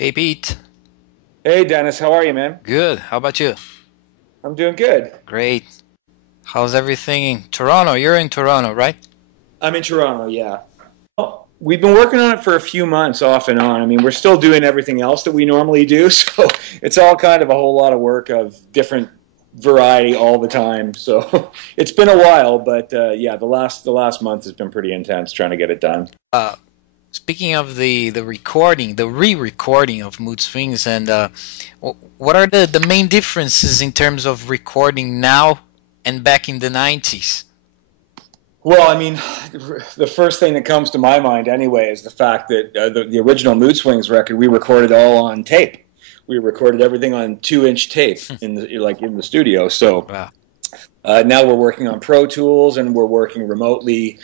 Hey Pete, Hey Dennis, how are you, man? good. How about you? I'm doing good. Great. How's everything in Toronto? You're in Toronto, right? I'm in Toronto, yeah. Well, we've been working on it for a few months off and on. I mean, we're still doing everything else that we normally do, so it's all kind of a whole lot of work of different variety all the time. So it's been a while, but yeah, the last month has been pretty intense trying to get it done. Uh, Speaking of the recording, the re-recording of Mood Swings, and what are the main differences in terms of recording now and back in the 90s? Well, I mean, the first thing that comes to my mind anyway is the fact that the original Mood Swings record we recorded all on tape. We recorded everything on 2-inch tape in the studio. So Wow. now we're working on Pro Tools and we're working remotely.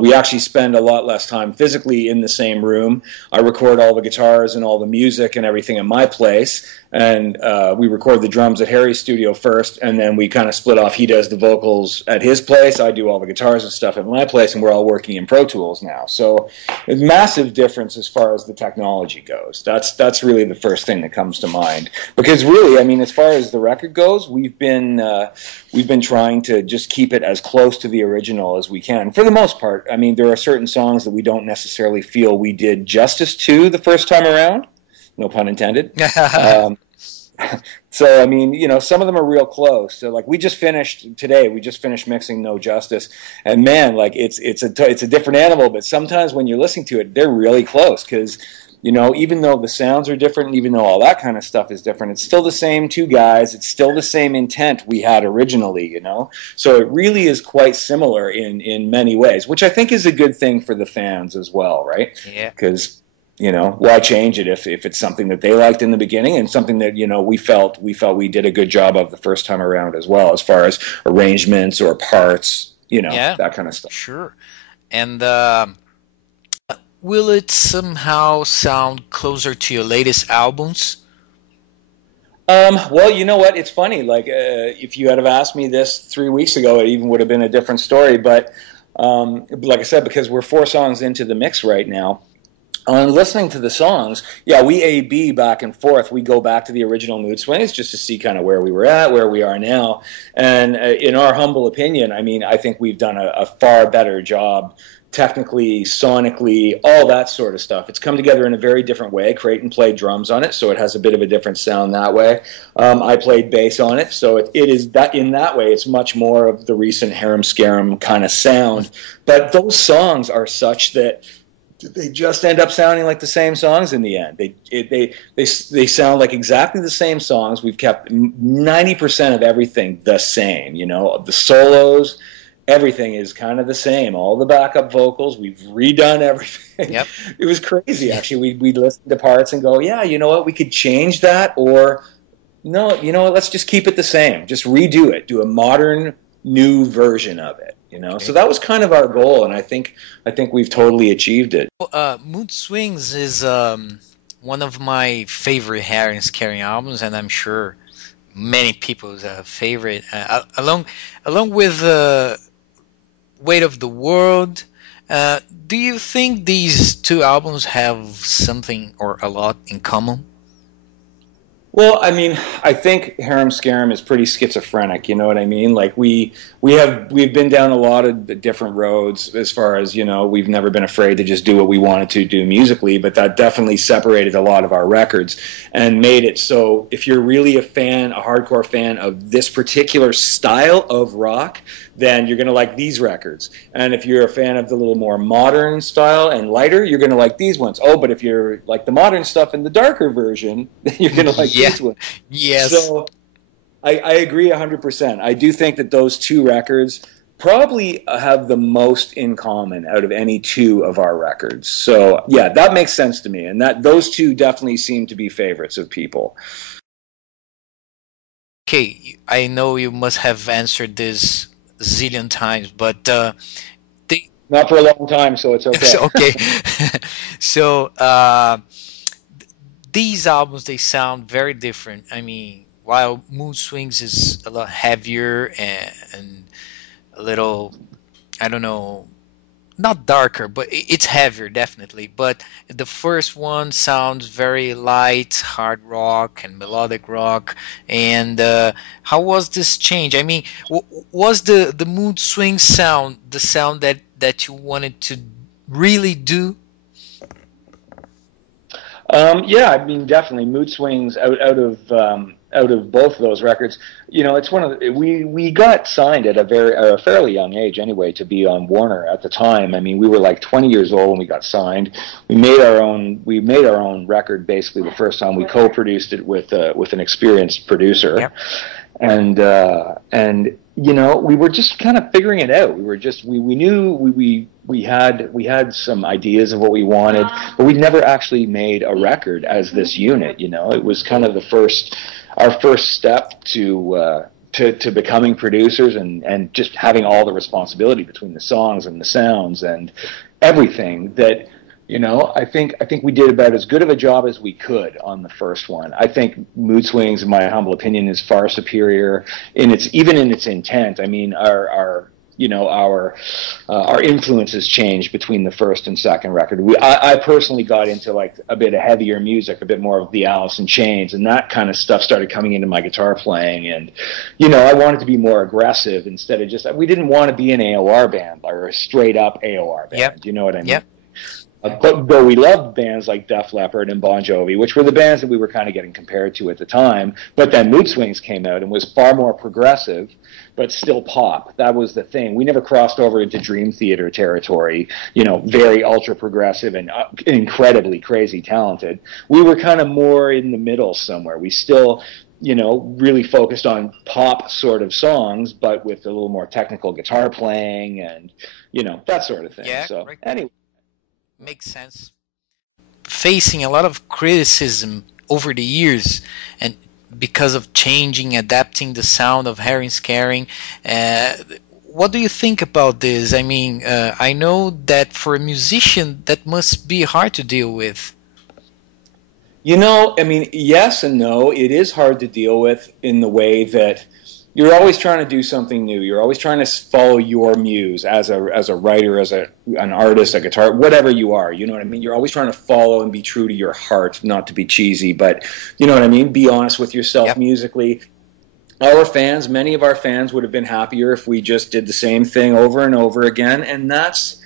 We actually spend a lot less time physically in the same room. I record all the guitars and all the music and everything in my place, and we record the drums at Harry's studio first, and then we kind of split off. He does the vocals at his place, I do all the guitars and stuff at my place, and we're all working in Pro Tools now. So a massive difference as far as the technology goes. That's really the first thing that comes to mind. Because really, I mean, as far as the record goes, we've been trying to just keep it as close to the original as we can for the most part. I mean, there are certain songs that we don't necessarily feel we did justice to the first time around, no pun intended. um, so I mean, some of them are real close. So like we just finished today, we just finished mixing No Justice, and man, like it's a different animal. But sometimes when you're listening to it, they're really close because even though the sounds are different, and even though all that kind of stuff is different, it's still the same two guys. It's still the same intent we had originally. So it really is quite similar in many ways, which I think is a good thing for the fans as well, right? Yeah. Because why change it if it's something that they liked in the beginning and something that we felt we did a good job of the first time around as well, as far as arrangements or parts, Yeah, that kind of stuff. sure. And will it somehow sound closer to your latest albums? Well, you know what? It's funny. Like, if you had have asked me this 3 weeks ago, it even would have been a different story. But like I said, because we're 4 songs into the mix right now, on listening to the songs, yeah, we A/B back and forth. We go back to the original Mood Swings just to see kind of where we were at, where we are now. And in our humble opinion, I mean, I think we've done a far better job technically, sonically, all that sort of stuff. It's come together in a very different way. Creighton played drums on it, so it has a bit of a different sound that way. I played bass on it, so it is that in that way, it's much more of the recent Harem Scarem kind of sound. But those songs are such that they just end up sounding like the same songs in the end. They sound like exactly the same songs. We've kept 90% of everything the same. The solos, everything is kind of the same. All the backup vocals, we've redone everything. Yep. It was crazy, actually. We'd listen to parts and go, yeah, you know what, we could change that, or no, you know what, let's just keep it the same. Just redo it. Do a modern, new version of it. So Okay. that was kind of our goal, and I think we've totally achieved it. Well, Mood Swings is one of my favorite Harem Scarem albums, and I'm sure many people's favorite, along with Weight of the World. Do you think these two albums have something or a lot in common? Well, I mean, I think Harem Scarem is pretty schizophrenic. You know what I mean? Like we've been down a lot of different roads as far as we've never been afraid to just do what we wanted to do musically, but that definitely separated a lot of our records and made it so if you're really a hardcore fan of this particular style of rock, then you're going to like these records. And if you're a fan of the little more modern style and lighter, you're going to like these ones. Oh, but if you're like the modern stuff and the darker version, then you're going to like Yeah. these ones. Yes. So I agree 100%. I do think that those two records probably have the most in common out of any two of our records. So yeah, that makes sense to me. And that those two definitely seem to be favorites of people. Okay, I know you must have answered this zillion times, but the Not for a long time, so it's okay. okay. So these albums they sound very different. I mean, while Mood Swings is a lot heavier and a little, I don't know, not darker, but it's heavier, definitely. But the first one sounds very light, hard rock and melodic rock. And how was this change? I mean, was the mood swing sound the sound that you wanted to really do? Yeah, I mean, definitely mood swings out of both of those records. You know, it's one of the, we got signed at a fairly young age anyway to be on Warner at the time. I mean, we were like 20 years old when we got signed. We made our own record basically the first time. We co-produced it with an experienced producer. Yep. And you know, we were just kind of figuring it out. We knew we had some ideas of what we wanted, but we never actually made a record as this unit. You know, it was kind of our first step to becoming producers and just having all the responsibility between the songs and the sounds and everything that. You know, I think we did about as good of a job as we could on the first one. I think Mood Swings, in my humble opinion, is far superior in its intent. I mean, our influences changed between the first and second record. I personally got into like a bit of heavier music, a bit more of the Alice in Chains, and that kind of stuff started coming into my guitar playing. And you know, I wanted to be more aggressive instead of just. We didn't want to be an AOR band or a straight up AOR band. Yep. You know what I mean? Yep. But we loved bands like Def Leppard and Bon Jovi, which were the bands that we were kind of getting compared to at the time. But then Mood Swings came out and was far more progressive, but still pop. That was the thing. We never crossed over into Dream Theater territory, you know, very ultra progressive and incredibly crazy talented. We were kind of more in the middle somewhere. We still, you know, really focused on pop sort of songs, but with a little more technical guitar playing and, you know, that sort of thing. Yeah, So right. anyway. Makes sense. Facing a lot of criticism over the years, and because of changing, adapting the sound of Harem Scarem, what do you think about this? I mean, I know that for a musician that must be hard to deal with. You know, I mean, yes and no. It is hard to deal with in the way that you're always trying to do something new. You're always trying to follow your muse as a writer, as an artist, a guitar, whatever you are. You know what I mean? You're always trying to follow and be true to your heart, not to be cheesy, but you know what I mean? Be honest with yourself. Yep. Musically. Many of our fans would have been happier if we just did the same thing over and over again, and that's.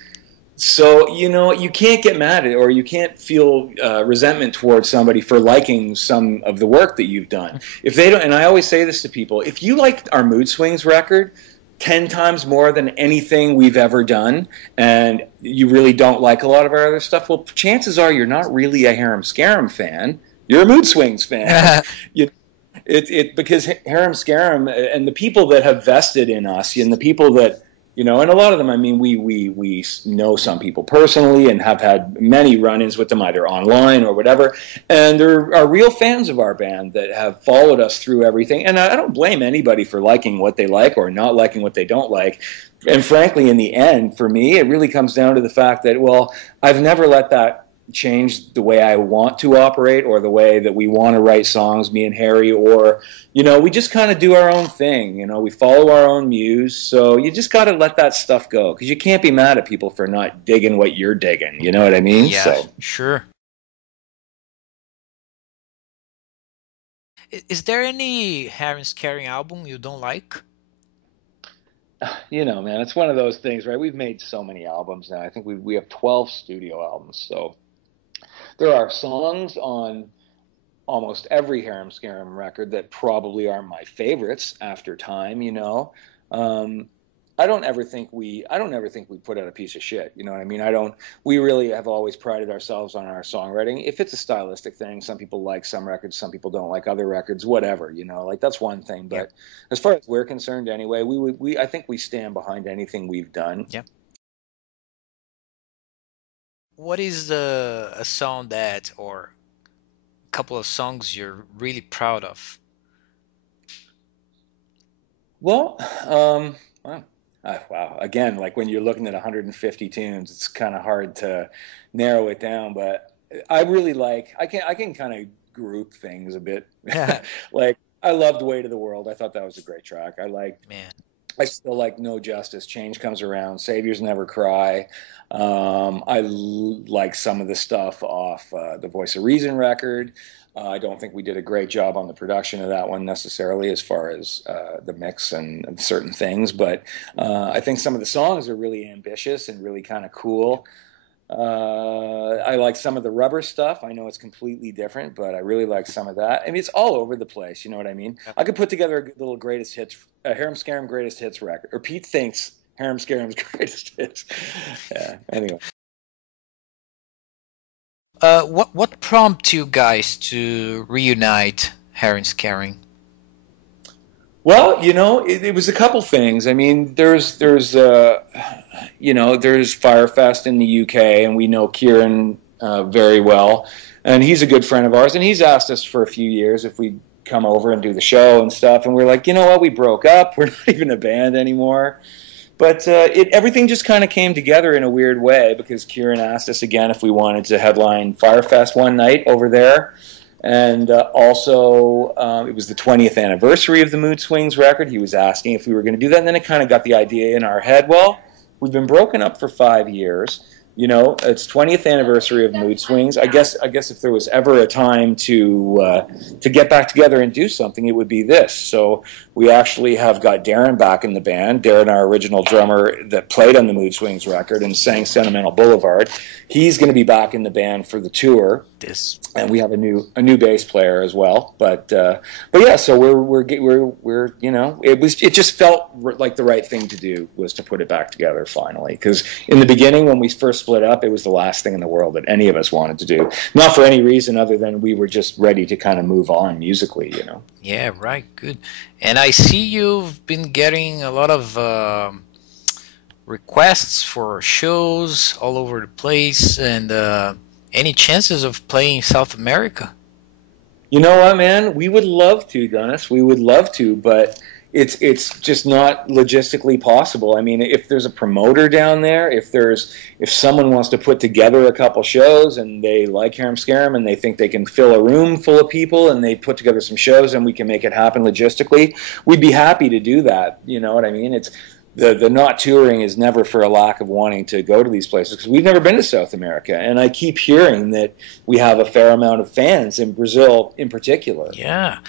So, you know, you can't get mad at it, or you can't feel resentment towards somebody for liking some of the work that you've done. If they don't, and I always say this to people, if you liked our Mood Swings record 10 times more than anything we've ever done, and you really don't like a lot of our other stuff, well, chances are you're not really a Harem Scarem fan. You're a Mood Swings fan. Because Harem Scarem and the people that have vested in us, and the people that, you know, and a lot of them, I mean, we know some people personally and have had many run-ins with them either online or whatever, and there are real fans of our band that have followed us through everything, and I don't blame anybody for liking what they like or not liking what they don't like. And frankly, in the end, for me, it really comes down to the fact that, well, I've never let that change the way I want to operate or the way that we want to write songs, me and Harry, or, you know, we just kind of do our own thing. You know, we follow our own muse. So you just got to let that stuff go, because you can't be mad at people for not digging what you're digging. You know what I mean? Yeah, so. Sure. Is there any Harem Scarem album you don't like? You know, man, it's one of those things, right? We've made so many albums now. I think we have 12 studio albums. So there are songs on almost every Harem Scarem record that probably are my favorites after time, you know. I don't ever think we put out a piece of shit, you know what I mean? We really have always prided ourselves on our songwriting. If it's a stylistic thing, some people like some records, some people don't like other records, whatever, you know, like that's one thing. But Yep. As far as we're concerned anyway, I think we stand behind anything we've done. Yep. What is a song that, or a couple of songs you're really proud of? Well, wow. Again, like when you're looking at 150 tunes, it's kind of hard to narrow it down. But I really I can kind of group things a bit. Like I loved "Way to the World." I thought that was a great track. I liked Man. I still like No Justice, Change Comes Around, Saviors Never Cry. Like some of the stuff off the Voice of Reason record. I don't think we did a great job on the production of that one necessarily as far as the mix and certain things, but I think some of the songs are really ambitious and really kind of cool. I like some of the Rubber stuff. I know it's completely different, but I really like some of that. I mean, it's all over the place. You know what I mean? I could put together a little greatest hits, a Harem Scarem greatest hits record, or Pete thinks Harem Scarem's greatest hits. Yeah. Anyway. What prompted you guys to reunite Harem Scarem? Well, it was a couple things. I mean, there's Firefest in the UK, and we know Kieran very well, and he's a good friend of ours, and he's asked us for a few years if we'd come over and do the show and stuff, and we're like, you know what, we broke up, we're not even a band anymore. But everything just kind of came together in a weird way because Kieran asked us again if we wanted to headline Firefest one night over there. And also, it was the 20th anniversary of the Mood Swings record. He was asking if we were going to do that, and then it kind of got the idea in our head. Well, we've been broken up for 5 years. It's 20th anniversary of Mood Swings. I guess if there was ever a time to get back together and do something, it would be this. So we actually have got Darren back in the band. Darren, our original drummer that played on the Mood Swings record and sang Sentimental Boulevard, he's going to be back in the band for the tour. And we have a new bass player as well. But yeah, so we're it just felt like the right thing to do was to put it back together finally. Because in the beginning, when we first split up, it was the last thing in the world that any of us wanted to do. Not for any reason other than we were just ready to kind of move on musically, Yeah, right, good. And I see you've been getting a lot of requests for shows all over the place, and any chances of playing South America? You know what, man? We would love to, Dennis. We would love to, but it's just not logistically possible. I mean, if there's a promoter down there, if someone wants to put together a couple shows and they like Harem Scarem and they think they can fill a room full of people and they put together some shows and we can make it happen logistically, we'd be happy to do that. You know what I mean? It's the not touring is never for a lack of wanting to go to these places because we've never been to South America, and I keep hearing that we have a fair amount of fans in Brazil in particular. Yeah.